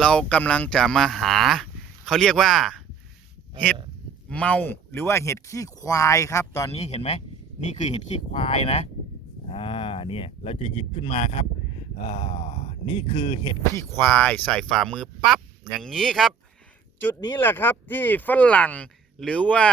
เรากำลังจะมาหา เขาเรียกว่าเห็ดเมาหรือว่าเห็ดขี้ควายครับ ตอนนี้เห็นไหมนี่คือเห็ดขี้ควายนะอ่าเนี่ยเราจะหยิบขึ้นมาครับอ่านี่คือเห็ดขี้ควายใส่ฝ่ามือปั๊บอย่างนี้ครับ จุดนี้แหละครับที่ฝรั่งหรือว่า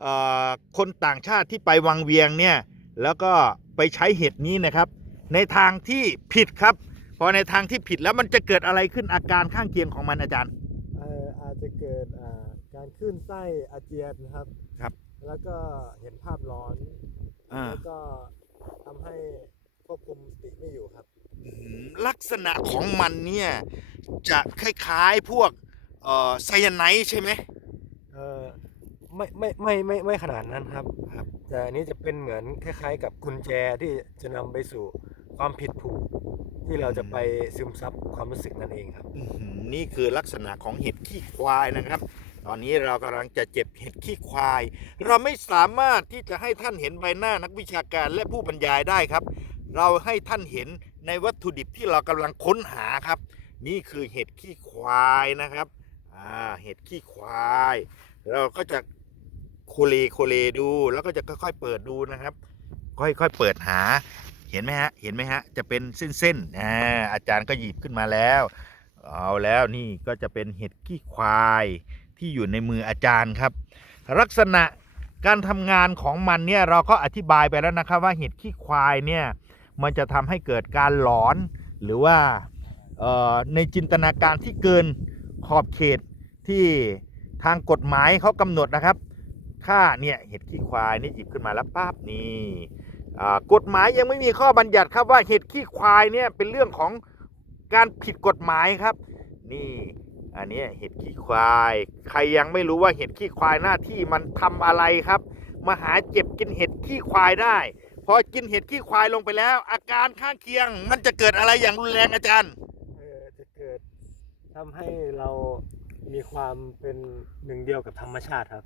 เอ่อคนต่างชาติที่ไปวังเวียงเนี่ยแล้วก็ไปใช้เห็ดนี้นะครับ ในทางที่ผิดครับ พอในทางที่ผิดแล้วมันจะเกิดอะไรขึ้นอาการข้างเคียงของมันอาจารย์ เอ่ออาจจะเกิดอ่าการคลื่นไส้อาเจียนครับครับ แล้วก็เห็นภาพร้อน อ่าแล้วก็ทำให้ควบคุมสติไม่อยู่ครับ อืมลักษณะของมันเนี่ยจะคล้ายๆพวกเอ่อไซยาไนด์ใช่ไหม เออไม่ไม่ไม่ไม่ไม่ขนาดนั้นครับ ครับ แต่อันนี้จะเป็นเหมือนคล้าย ๆ กับกุญแจที่จะนำไปสู่ ความผิดผูกที่เราจะไปซึมซับความรู้สึกนั่นเองครับอื้อหือนี่คือลักษณะของเห็ดขี้ควายนะครับ ตอนนี้เรากำลังจะเจ็บเห็ดขี้ควาย เราไม่สามารถที่จะให้ท่านเห็นใบหน้านักวิชาการและผู้บรรยายได้ครับ เราให้ท่านเห็นในวัตถุดิบที่เรากำลังค้นหาครับ นี่คือเห็ดขี้ควายนะครับอ่าเห็ดขี้ควาย เราก็จะโคเลโคเลดู แล้วก็จะค่อยๆเปิดดูนะครับ ค่อยๆเปิดหา เห็นไหมฮะ เห็นไหมฮะ จะเป็นเส้นๆอ่าอาจารย์ก็หยิบขึ้นมาแล้ว เอาแล้วนี่ก็จะเป็นเห็ดขี้ควายที่อยู่ในมืออาจารย์ครับ ลักษณะการทำงานของมันเนี่ยเราก็อธิบายไปแล้วนะครับว่าเห็ดขี้ควายเนี่ยมันจะทำให้เกิดการหลอนหรือว่าในจินตนาการที่เกินขอบเขตที่ทางกฎหมายเขากำหนดนะครับถ้าเนี่ยเห็ดขี้ควายนี่หยิบขึ้นมาแล้วปั๊บนี่ กฎหมายยังไม่มีข้อบัญญัติครับว่าเห็ดขี้ควายเนี่ยเป็นเรื่องของการผิดกฎหมายครับ นี่อันเนี้ยเห็ดขี้ควาย ใครยังไม่รู้ว่าเห็ดขี้ควายหน้าที่มันทำอะไรครับ มาหาเจ็บกินเห็ดขี้ควายได้พอกินเห็ดขี้ควายลงไปแล้ว อาการข้างเคียง มันจะเกิดอะไรอย่างรุนแรงอาจารย์เออจะเกิดทำให้เรามีความเป็นหนึ่งเดียวกับธรรมชาติครับ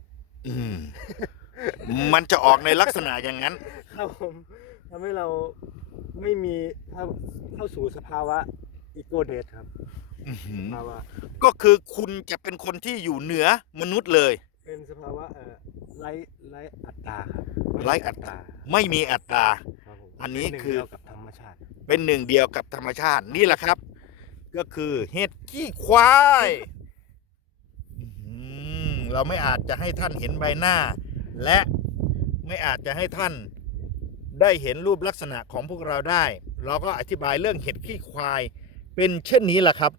อืมมันจะออกในลักษณะอย่างนั้น ครับผมทำให้เราไม่มีเข้าเข้าสู่สภาวะอีโกเดทครับอื้อหือภาวะก็คือคุณจะเป็นคนที่อยู่เหนือมนุษย์เลย เป็นสภาวะเอ่อไร้ไร้อัตตาครับไร้อัตตา ไม่มีอัตตราครับผมอันนี้เป็หงคือ เดียวกับธรรมชาติเป็นหนึ่งเดียวกับธรรมชาตินี่แหละครับ ก็คือเห็ดขี้ควายอื้อหือเราไม่อาจจะให้ท่านเห็นใบหน้า และไม่อาจจะให้ท่าน ได้เห็นรูปลักษณะของพวกเราได้ เราก็อธิบายเรื่องเห็ดขี้ควาย เป็นเช่นนี้แหละครับ